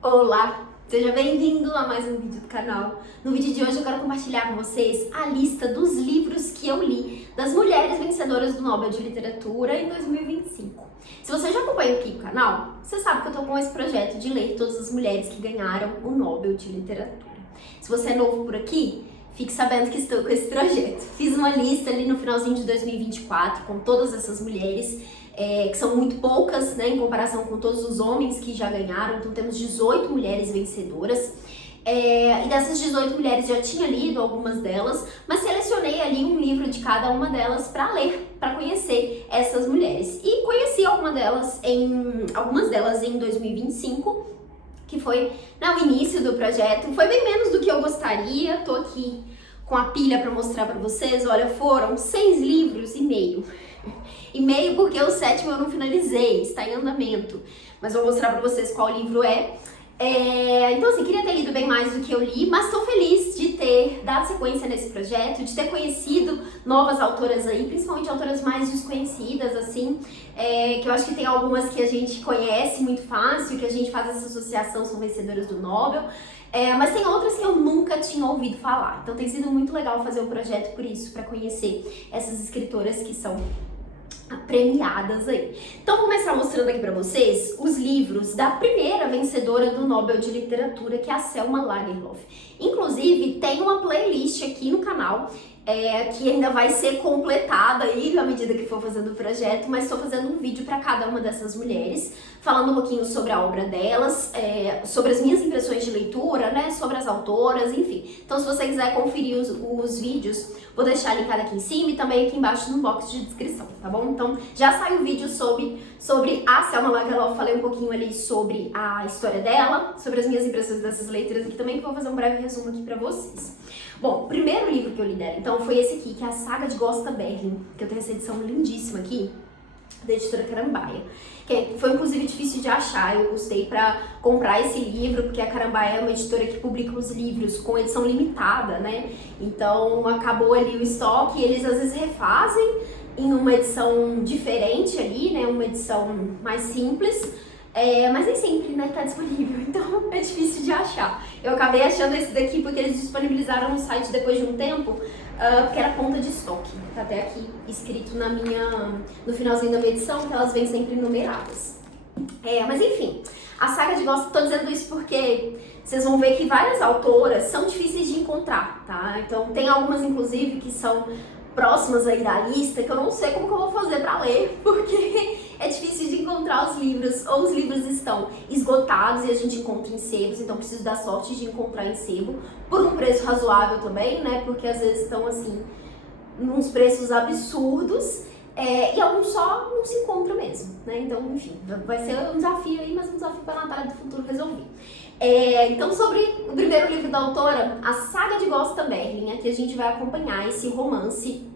Olá, seja bem-vindo a mais um vídeo do canal. No vídeo de hoje eu quero compartilhar com vocês a lista dos livros que eu li das mulheres vencedoras do Nobel de Literatura em 2025. Se você já acompanha aqui o canal, você sabe que eu tô com esse projeto de ler todas as mulheres que ganharam o Nobel de Literatura. Se você é novo por aqui, fique sabendo que estou com esse projeto. Fiz uma lista ali no finalzinho de 2024 com todas essas mulheres, que são muito poucas, né, em comparação com todos os homens que já ganharam. Então temos 18 mulheres vencedoras. E dessas 18 mulheres já tinha lido algumas delas, mas selecionei ali um livro de cada uma delas para ler, para conhecer essas mulheres. E conheci algumas delas em 2025, que foi o início do projeto. Foi bem menos do que eu gostaria. Tô aqui com a pilha para mostrar para vocês. Olha, foram 6 livros e meio. E meio porque o 7º eu não finalizei, está em andamento. Mas vou mostrar pra vocês qual livro é. Então assim, queria ter lido bem mais do que eu li, mas estou feliz de ter dado sequência nesse projeto, de ter conhecido novas autoras aí, principalmente autoras mais desconhecidas, assim, que eu acho que tem algumas que a gente conhece muito fácil, que a gente faz essa associação, são vencedoras do Nobel, mas tem outras que eu nunca tinha ouvido falar. Então tem sido muito legal fazer o projeto por isso, para conhecer essas escritoras que são premiadas aí. Então vou começar mostrando aqui pra vocês os livros da primeira vencedora do Nobel de Literatura, que é a Selma Lagerlöf. Inclusive tem uma playlist aqui no canal que ainda vai ser completada aí à medida que for fazendo o projeto, mas estou fazendo um vídeo para cada uma dessas mulheres, falando um pouquinho sobre a obra delas, sobre as minhas impressões de leitura, né, sobre as autoras, enfim. Então se você quiser conferir os vídeos, vou deixar linkado aqui em cima e também aqui embaixo no box de descrição, tá bom? Então já saiu o vídeo sobre a Selma Lagerlöf, falei um pouquinho ali sobre a história dela, sobre as minhas impressões dessas leituras aqui também, que eu vou fazer um breve resumo aqui pra vocês. Bom, o primeiro livro que eu li dela, então, foi esse aqui, que é a Saga de Gösta Berling, que eu tenho essa edição lindíssima aqui, da editora Carambaia, que foi inclusive difícil de achar. Eu custei pra comprar esse livro, porque a Carambaia é uma editora que publica os livros com edição limitada, né? Então acabou ali o estoque e eles às vezes refazem em uma edição diferente ali, né? Uma edição mais simples. Mas nem sempre, né, tá disponível, então é difícil de achar. Eu acabei achando esse daqui porque eles disponibilizaram no site depois de um tempo, porque era ponta de estoque. Tá até aqui escrito no finalzinho da minha edição, que elas vêm sempre numeradas. Mas enfim, a Saga de Gösta, tô dizendo isso porque vocês vão ver que várias autoras são difíceis de encontrar, tá? Então tem algumas, inclusive, que são próximas aí da lista, que eu não sei como que eu vou fazer pra ler, porque é difícil de encontrar os livros, ou os livros estão esgotados e a gente encontra em sebos, então preciso dar sorte de encontrar em sebo, por um preço razoável também, né, porque às vezes estão assim, uns preços absurdos, e alguns só não se encontram mesmo, né, então enfim, vai ser um desafio aí, mas um desafio para a Natália do futuro resolver. Então sobre o primeiro livro da autora, a Saga de Gösta Berling, aqui a gente vai acompanhar esse romance,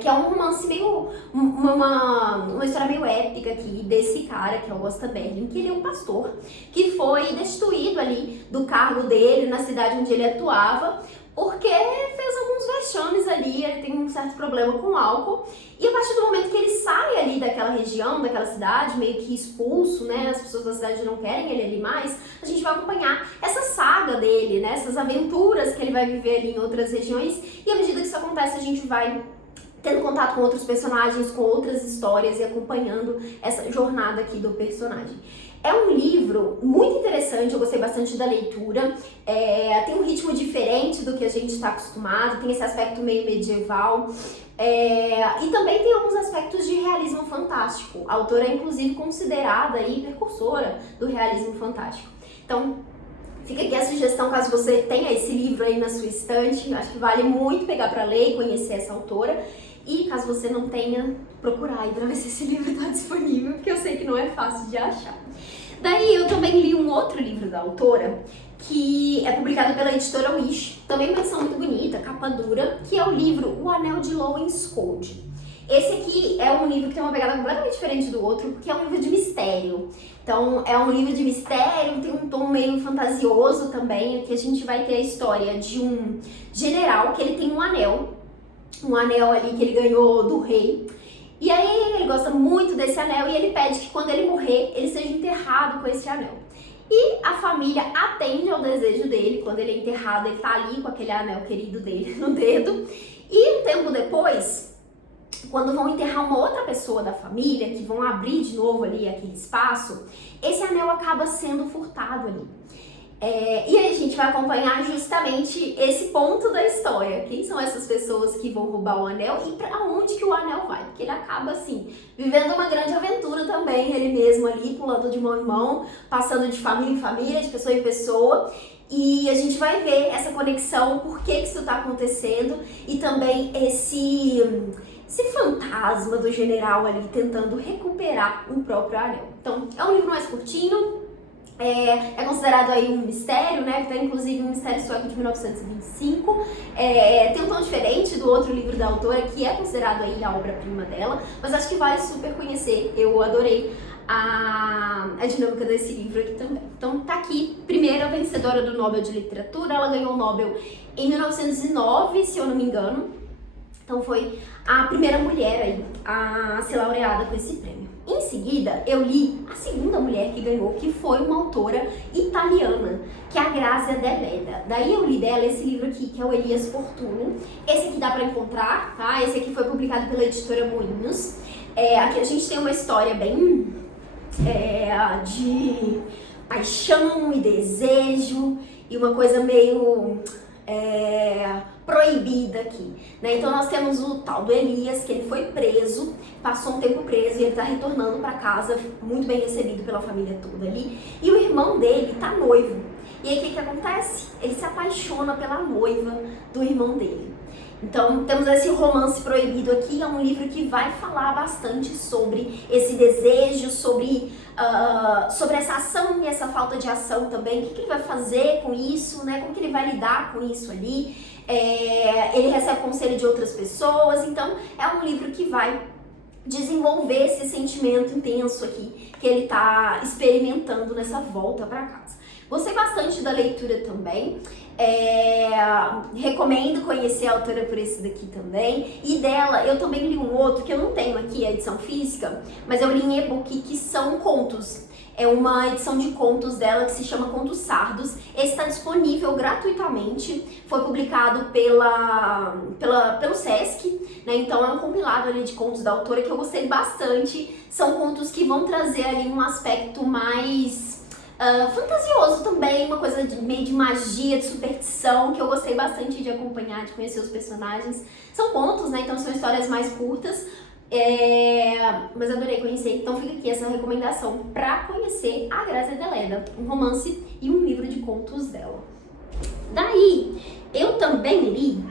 que é um romance meio, uma história meio épica aqui desse cara, que é o Gösta Berling, que ele é um pastor, que foi destituído ali do cargo dele na cidade onde ele atuava, porque fez alguns vexames ali, ele tem um certo problema com álcool, e a partir do momento que ele sai ali daquela região, daquela cidade, meio que expulso, né, as pessoas da cidade não querem ele ali mais, a gente vai acompanhar essa saga dele, né, essas aventuras que ele vai viver ali em outras regiões, e à medida que isso acontece a gente vai tendo contato com outros personagens, com outras histórias e acompanhando essa jornada aqui do personagem. É um livro muito interessante, eu gostei bastante da leitura, tem um ritmo diferente do que a gente está acostumado, tem esse aspecto meio medieval, e também tem alguns aspectos de realismo fantástico. A autora é inclusive considerada aí precursora do realismo fantástico. Então, fica aqui a sugestão, caso você tenha esse livro aí na sua estante, acho que vale muito pegar para ler e conhecer essa autora. E caso você não tenha, procurar aí pra ver se esse livro está disponível, porque eu sei que não é fácil de achar. Daí eu também li um outro livro da autora, que é publicado pela editora Wish, também uma edição muito bonita, capa dura, que é o livro O Anel de Lowenskold. Esse aqui é um livro que tem uma pegada completamente diferente do outro, porque é um livro de mistério. Então é um livro de mistério, tem um tom meio fantasioso também, que a gente vai ter a história de um general que ele tem um anel ali que ele ganhou do rei. E aí ele gosta muito desse anel e ele pede que quando ele morrer, ele seja enterrado com esse anel. E família atende ao desejo dele. Quando ele é enterrado, ele tá ali com aquele anel querido dele no dedo. E um tempo depois, quando vão enterrar uma outra pessoa da família, que vão abrir de novo ali aquele espaço, esse anel acaba sendo furtado ali. E aí a gente vai acompanhar justamente esse ponto da história. Quem são essas pessoas que vão roubar o anel e pra onde que o anel vai? Porque ele acaba assim, vivendo uma grande aventura também, ele mesmo ali, pulando de mão em mão, passando de família em família, de pessoa em pessoa. E a gente vai ver essa conexão, por que isso tá acontecendo, e também esse fantasma do general ali tentando recuperar o próprio anel. Então, é um livro mais curtinho. É considerado aí um mistério, né? Que tem inclusive um mistério sueco de 1925. Tem um tom diferente do outro livro da autora, que é considerado aí a obra-prima dela, mas acho que vale super conhecer. Eu adorei a dinâmica desse livro aqui também. Então tá aqui, primeira vencedora do Nobel de Literatura. Ela ganhou o Nobel em 1909, se eu não me engano. Então foi a primeira mulher aí a ser laureada com esse prêmio. Em seguida, eu li a segunda mulher que ganhou, que foi uma autora italiana, que é a Grazia Deledda. Daí eu li dela esse livro aqui, que é o Elias Fortuny. Esse aqui dá pra encontrar, tá? Esse aqui foi publicado pela editora Moinhos. Aqui a gente tem uma história bem de paixão e desejo, e uma coisa meio proibida aqui, né? Então nós temos o tal do Elias, que ele foi preso, passou um tempo preso e ele tá retornando para casa, muito bem recebido pela família toda ali, e o irmão dele tá noivo. E aí o que acontece? Ele se apaixona pela noiva do irmão dele. Então temos esse romance proibido aqui. É um livro que vai falar bastante sobre esse desejo, sobre essa ação e essa falta de ação também. O que ele vai fazer com isso, né? Como que ele vai lidar com isso ali? Ele recebe conselho de outras pessoas. Então é um livro que vai desenvolver esse sentimento intenso aqui que ele tá experimentando nessa volta para casa. Gostei bastante da leitura também. Recomendo conhecer a autora por esse daqui também. E dela, eu também li um outro que eu não tenho aqui, a edição física, mas eu li em e-book, que são contos. É uma edição de contos dela que se chama Contos Sardos. Esse está disponível gratuitamente. Foi publicado pelo Sesc, né? Então é um compilado ali de contos da autora que eu gostei bastante. São contos que vão trazer ali um aspecto mais fantasioso também, uma coisa meio de magia, de superstição, que eu gostei bastante de acompanhar, de conhecer os personagens. São contos, né? Então são histórias mais curtas. Mas eu adorei conhecer, então fica aqui essa recomendação para conhecer a Grazia Deledda, um romance e um livro de contos dela. Daí, eu também li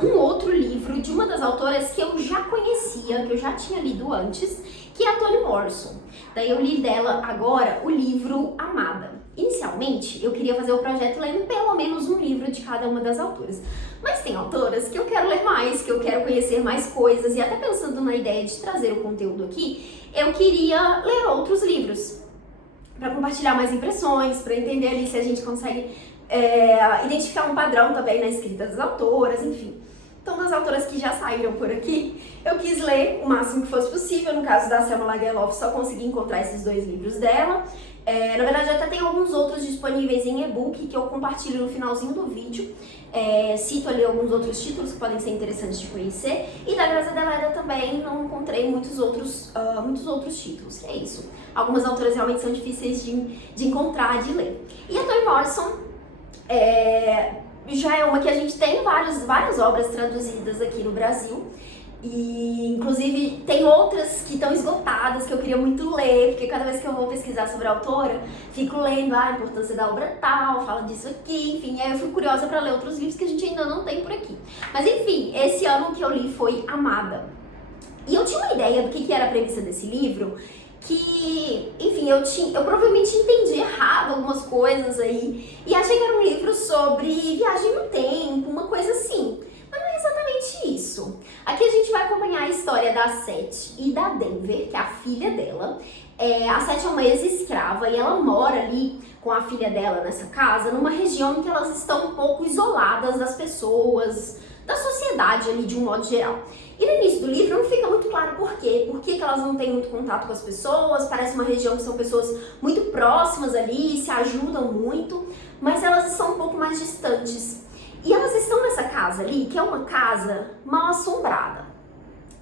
um outro livro de uma das autoras que eu já conhecia, que eu já tinha lido antes, que é a Toni Morrison. Daí eu li dela agora o livro Amada. Inicialmente, eu queria fazer o projeto lendo pelo menos um livro de cada uma das autoras. Mas tem autoras que eu quero ler mais, que eu quero conhecer mais coisas, e até pensando na ideia de trazer o conteúdo aqui, eu queria ler outros livros para compartilhar mais impressões, para entender ali se a gente consegue identificar um padrão também na escrita das autoras, enfim. Então, das autoras que já saíram por aqui, eu quis ler o máximo que fosse possível. No caso da Selma Lagerlöf, só consegui encontrar esses dois livros dela. Na verdade, até tem alguns outros disponíveis em e-book que eu compartilho no finalzinho do vídeo. Cito ali alguns outros títulos que podem ser interessantes de conhecer. E da Grazia Deledda também não encontrei muitos outros títulos. É isso. Algumas autoras realmente são difíceis de encontrar, de ler. E a Toni Morrison já é uma que a gente tem várias obras traduzidas aqui no Brasil. E, inclusive, tem outras que estão esgotadas, que eu queria muito ler, porque cada vez que eu vou pesquisar sobre a autora, fico lendo a importância da obra tal, fala disso aqui, enfim, aí eu fico curiosa para ler outros livros que a gente ainda não tem por aqui. Mas, enfim, esse ano o que eu li foi Amada. E eu tinha uma ideia do que era a premissa desse livro, que, enfim, eu provavelmente entendi errado algumas coisas aí, e achei que era um livro sobre viagem no tempo, uma coisa assim. Mas não é exatamente isso. Aqui a gente vai acompanhar a história da Seth e da Denver, que é a filha dela. A Seth é uma ex-escrava e ela mora ali com a filha dela nessa casa, numa região em que elas estão um pouco isoladas das pessoas, da sociedade ali de um modo geral. E no início do livro não fica muito claro por quê. Por que elas não têm muito contato com as pessoas, parece uma região que são pessoas muito próximas ali, se ajudam muito, mas elas estão um pouco mais distantes. E elas estão nessa casa ali, que é uma casa mal assombrada.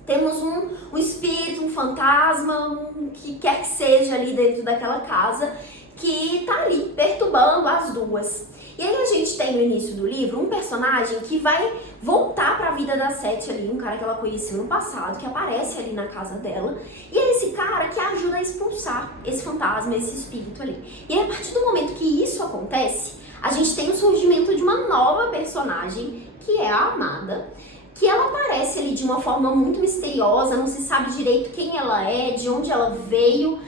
Temos um espírito, um fantasma, que quer que seja ali dentro daquela casa, que tá ali perturbando as duas. E aí a gente tem no início do livro um personagem que vai voltar para a vida da Seth ali, um cara que ela conheceu no passado, que aparece ali na casa dela. E é esse cara que ajuda a expulsar esse fantasma, esse espírito ali. E aí, a partir do momento que isso acontece, a gente tem o surgimento de uma nova personagem, que é a Amada, que ela aparece ali de uma forma muito misteriosa, não se sabe direito quem ela é, de onde ela veio,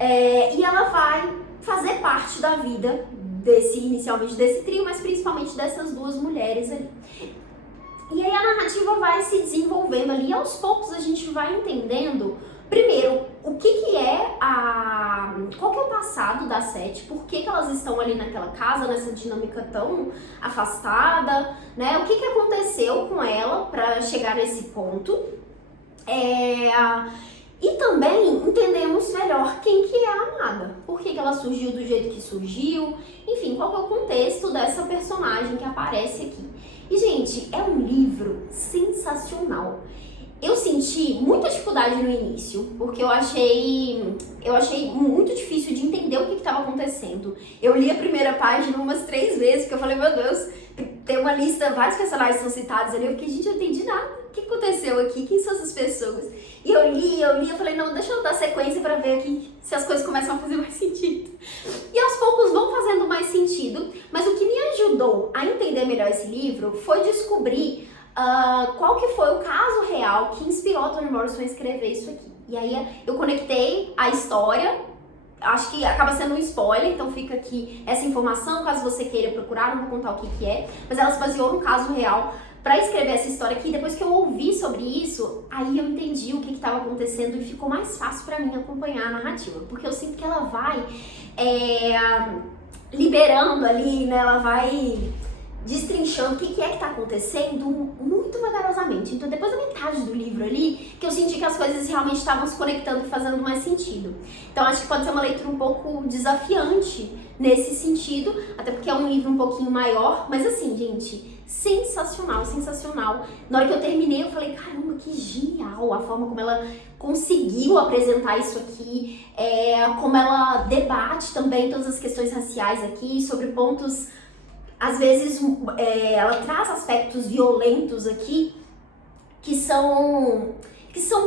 e ela vai fazer parte da vida inicialmente desse trio, mas principalmente dessas duas mulheres ali. E aí a narrativa vai se desenvolvendo ali, e aos poucos a gente vai entendendo, primeiro, o que é qual que é o passado da Seth, por que elas estão ali naquela casa, nessa dinâmica tão afastada, né? O que aconteceu com ela para chegar nesse ponto. E também entendemos melhor quem que é a Amada, por que ela surgiu do jeito que surgiu, enfim, qual que é o contexto dessa personagem que aparece aqui. E, gente, é um livro sensacional. Eu senti muita dificuldade no início, porque eu achei muito difícil de entender o que estava acontecendo. Eu li a primeira página umas 3 vezes, porque eu falei, meu Deus, tem uma lista, vários personagens são citados ali, eu fiquei, gente, eu não entendi nada. O que aconteceu aqui? Quem são essas pessoas? E eu li, eu falei, não, deixa eu dar sequência pra ver aqui se as coisas começam a fazer mais sentido. E aos poucos vão fazendo mais sentido, mas o que me ajudou a entender melhor esse livro foi descobrir qual que foi o caso real que inspirou a Toni Morrison a escrever isso aqui. E aí eu conectei a história, acho que acaba sendo um spoiler, então fica aqui essa informação, caso você queira procurar, não vou contar o que é, mas ela se baseou no caso real para escrever essa história aqui. Depois que eu ouvi sobre isso, aí eu entendi o que estava acontecendo e ficou mais fácil para mim acompanhar a narrativa, porque eu sinto que ela vai liberando ali, né, ela vai destrinchando o que é que tá acontecendo muito vagarosamente. Então, depois da metade do livro ali, que eu senti que as coisas realmente estavam se conectando e fazendo mais sentido. Então, acho que pode ser uma leitura um pouco desafiante nesse sentido, até porque é um livro um pouquinho maior, mas assim, gente, sensacional, sensacional. Na hora que eu terminei, eu falei, caramba, que genial a forma como ela conseguiu apresentar isso aqui, como ela debate também todas as questões raciais aqui, sobre pontos. Às vezes ela traz aspectos violentos aqui que são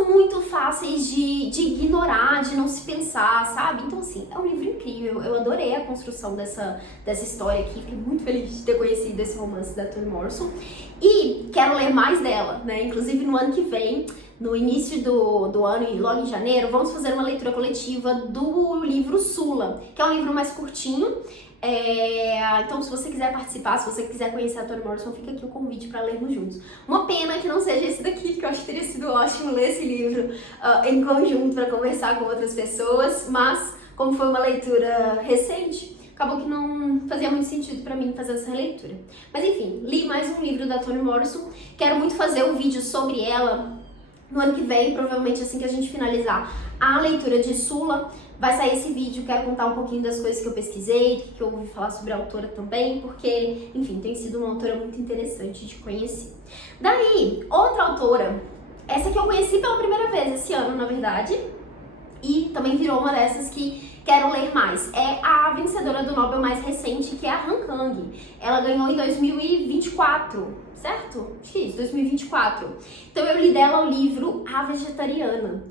muito fáceis de ignorar, de não se pensar, sabe? Então, assim, é um livro incrível. Eu adorei a construção dessa história aqui. Fiquei muito feliz de ter conhecido esse romance da Toni Morrison. E quero ler mais dela, né? Inclusive, no ano que vem, no início do ano, e logo em janeiro, vamos fazer uma leitura coletiva do livro Sula, que é um livro mais curtinho. Então, se você quiser participar, se você quiser conhecer a Toni Morrison, fica aqui o convite para lermos juntos. Uma pena que não seja esse daqui, porque eu acho que teria sido ótimo ler esse livro em conjunto para conversar com outras pessoas, mas como foi uma leitura recente, acabou que não fazia muito sentido para mim fazer essa releitura. Mas enfim, li mais um livro da Toni Morrison, quero muito fazer um vídeo sobre ela no ano que vem, provavelmente assim que a gente finalizar a leitura de Sula, vai sair esse vídeo. Quero contar um pouquinho das coisas que eu pesquisei, que eu ouvi falar sobre a autora também, porque, enfim, tem sido uma autora muito interessante de conhecer. Daí, outra autora, essa que eu conheci pela primeira vez esse ano, na verdade, e também virou uma dessas que quero ler mais. É a vencedora do Nobel mais recente, que é a Han Kang. Ela ganhou em 2024, certo? Acho que é isso, 2024. Então eu li dela o livro A Vegetariana.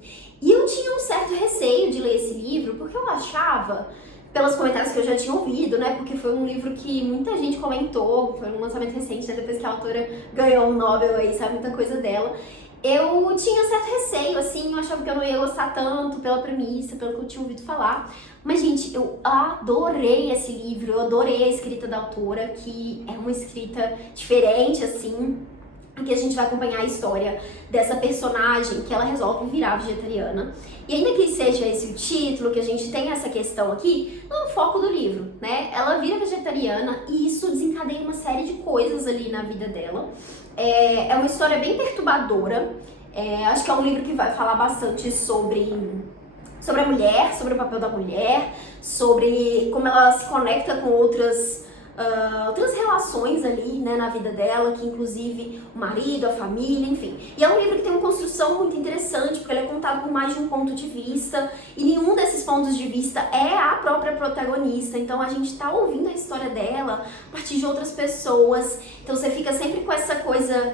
E eu tinha um certo receio de ler esse livro, porque eu achava, pelos comentários que eu já tinha ouvido, né? Porque foi um livro que muita gente comentou, foi um lançamento recente, né? Depois que a autora ganhou o Nobel aí, sabe? Muita coisa dela. Eu tinha certo receio, assim, eu achava que eu não ia gostar tanto pela premissa, pelo que eu tinha ouvido falar. Mas, gente, eu adorei esse livro, eu adorei a escrita da autora, que é uma escrita diferente, assim. Aqui a gente vai acompanhar a história dessa personagem que ela resolve virar vegetariana. E ainda que seja esse o título, que a gente tem essa questão aqui, não é o foco do livro, né? Ela vira vegetariana e isso desencadeia uma série de coisas ali na vida dela. É uma história bem perturbadora. Acho que é um livro que vai falar bastante sobre a mulher, sobre o papel da mulher, sobre como ela se conecta com outras relações ali, né, na vida dela, que inclusive o marido, a família, enfim. E é um livro que tem uma construção muito interessante, porque ele é contado por mais de um ponto de vista, e nenhum desses pontos de vista é a própria protagonista, então a gente tá ouvindo a história dela a partir de outras pessoas, então você fica sempre com essa coisa,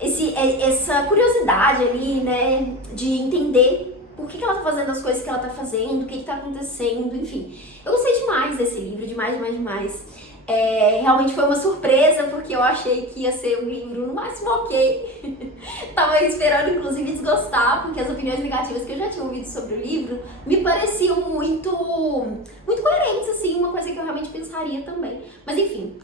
essa curiosidade ali, né, de entender por que ela tá fazendo as coisas que ela tá fazendo, o que tá acontecendo, enfim. Eu gostei demais desse livro, demais. Realmente foi uma surpresa, porque eu achei que ia ser um livro no máximo ok. Tava esperando, inclusive, desgostar, porque as opiniões negativas que eu já tinha ouvido sobre o livro me pareciam muito coerentes, assim, uma coisa que eu realmente pensaria também. Mas enfim,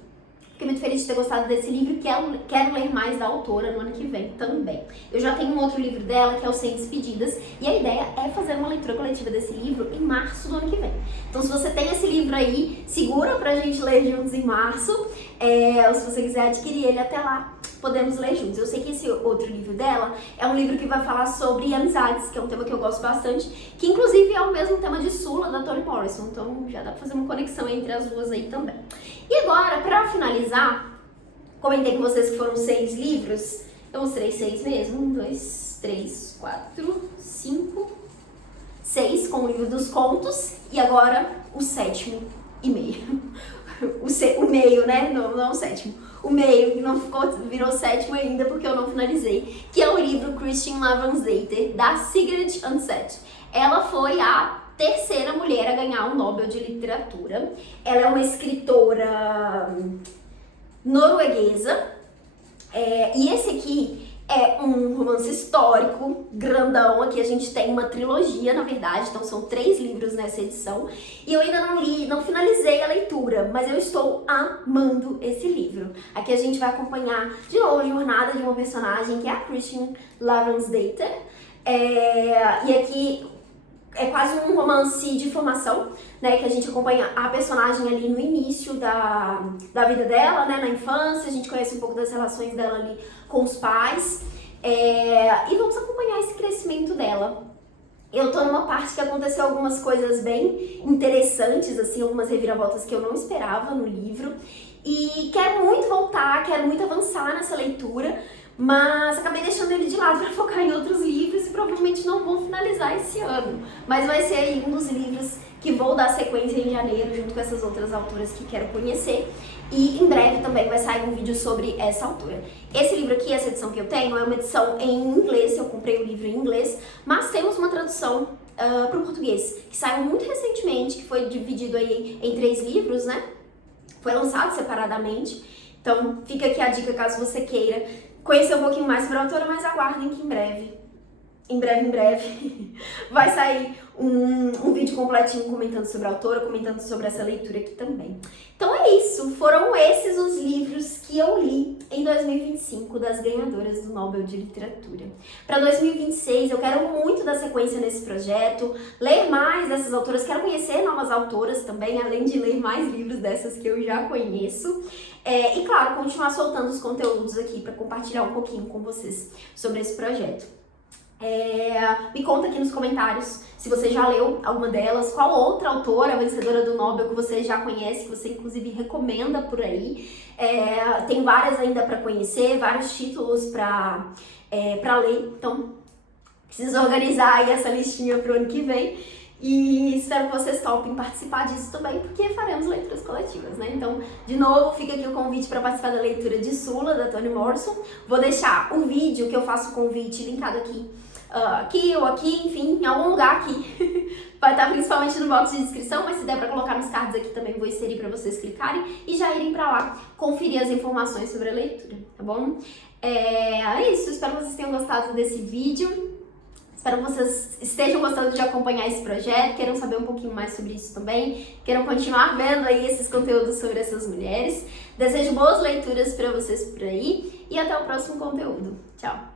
fiquei muito feliz de ter gostado desse livro e quero ler mais da autora no ano que vem também. Eu já tenho um outro livro dela, que é o Sem Despedidas, e a ideia é fazer uma leitura coletiva desse livro em março do ano que vem. Então, se você tem esse livro aí, segura pra gente ler juntos em março, ou se você quiser adquirir ele até lá, podemos ler juntos. Eu sei que esse outro livro dela é um livro que vai falar sobre amizades, que é um tema que eu gosto bastante, que inclusive é o mesmo tema de Sula, da Toni Morrison, então já dá pra fazer uma conexão entre as duas aí também. E agora, pra finalizar, comentei com vocês que foram 6 livros, eu mostrei 6 mesmo, 1, 2, 3, 4, 5, 6 com o livro dos contos, e agora o 7º e meio. O meio, né? Não o 7º. O meio, que não virou 7º ainda porque eu não finalizei, que é o livro Christine Lavransdatter, da Sigrid Undset. Ela foi a 3ª mulher a ganhar o Nobel de Literatura. Ela é uma escritora norueguesa, e esse aqui é um romance histórico, grandão. Aqui a gente tem uma trilogia, na verdade, então são 3 livros nessa edição. E eu ainda não li, não finalizei a leitura, mas eu estou amando esse livro. Aqui a gente vai acompanhar, de novo, a jornada de uma personagem, que é a Christine Lavransdatter. E aqui é quase um romance de formação, né, que a gente acompanha a personagem ali no início da vida dela, né, na infância, a gente conhece um pouco das relações dela ali com os pais, e vamos acompanhar esse crescimento dela. Eu tô numa parte que aconteceu algumas coisas bem interessantes, assim, algumas reviravoltas que eu não esperava no livro, e quero muito voltar, quero muito avançar nessa leitura, mas acabei deixando ele de lado para focar em outros livros e provavelmente não vou finalizar esse ano. Mas vai ser aí um dos livros que vou dar sequência em janeiro, junto com essas outras autoras que quero conhecer. E em breve também vai sair um vídeo sobre essa autora. Esse livro aqui, essa edição que eu tenho, é uma edição em inglês, eu comprei o livro em inglês, mas temos uma tradução para o português, que saiu muito recentemente, que foi dividido aí em 3 livros, né? Foi lançado separadamente. Então fica aqui a dica caso você queira conhecer um pouquinho mais sobre a autora, mas aguardem que em breve, vai sair um vídeo completinho comentando sobre a autora, comentando sobre essa leitura aqui também. Então é isso, foram esses os livros que eu li em 2025 das ganhadoras do Nobel de Literatura. Para 2026 eu quero muito dar sequência nesse projeto, ler mais dessas autoras, quero conhecer novas autoras também, além de ler mais livros dessas que eu já conheço. E claro, continuar soltando os conteúdos aqui para compartilhar um pouquinho com vocês sobre esse projeto. Me conta aqui nos comentários se você já leu alguma delas, qual outra autora vencedora do Nobel que você já conhece, que você inclusive recomenda por aí. Tem várias ainda para conhecer, vários títulos para ler, então preciso organizar aí essa listinha para o ano que vem. E espero que vocês topem participar disso também, porque faremos leituras coletivas, né? Então, de novo, fica aqui o convite para participar da leitura de Sula, da Toni Morrison. Vou deixar o vídeo que eu faço o convite linkado aqui ou aqui, enfim, em algum lugar aqui. Vai estar principalmente no box de descrição, mas se der para colocar nos cards aqui também vou inserir para vocês clicarem e já irem para lá conferir as informações sobre a leitura, tá bom? É isso, espero que vocês tenham gostado desse vídeo. Espero que vocês estejam gostando de acompanhar esse projeto, queiram saber um pouquinho mais sobre isso também, queiram continuar vendo aí esses conteúdos sobre essas mulheres. Desejo boas leituras para vocês por aí e até o próximo conteúdo. Tchau!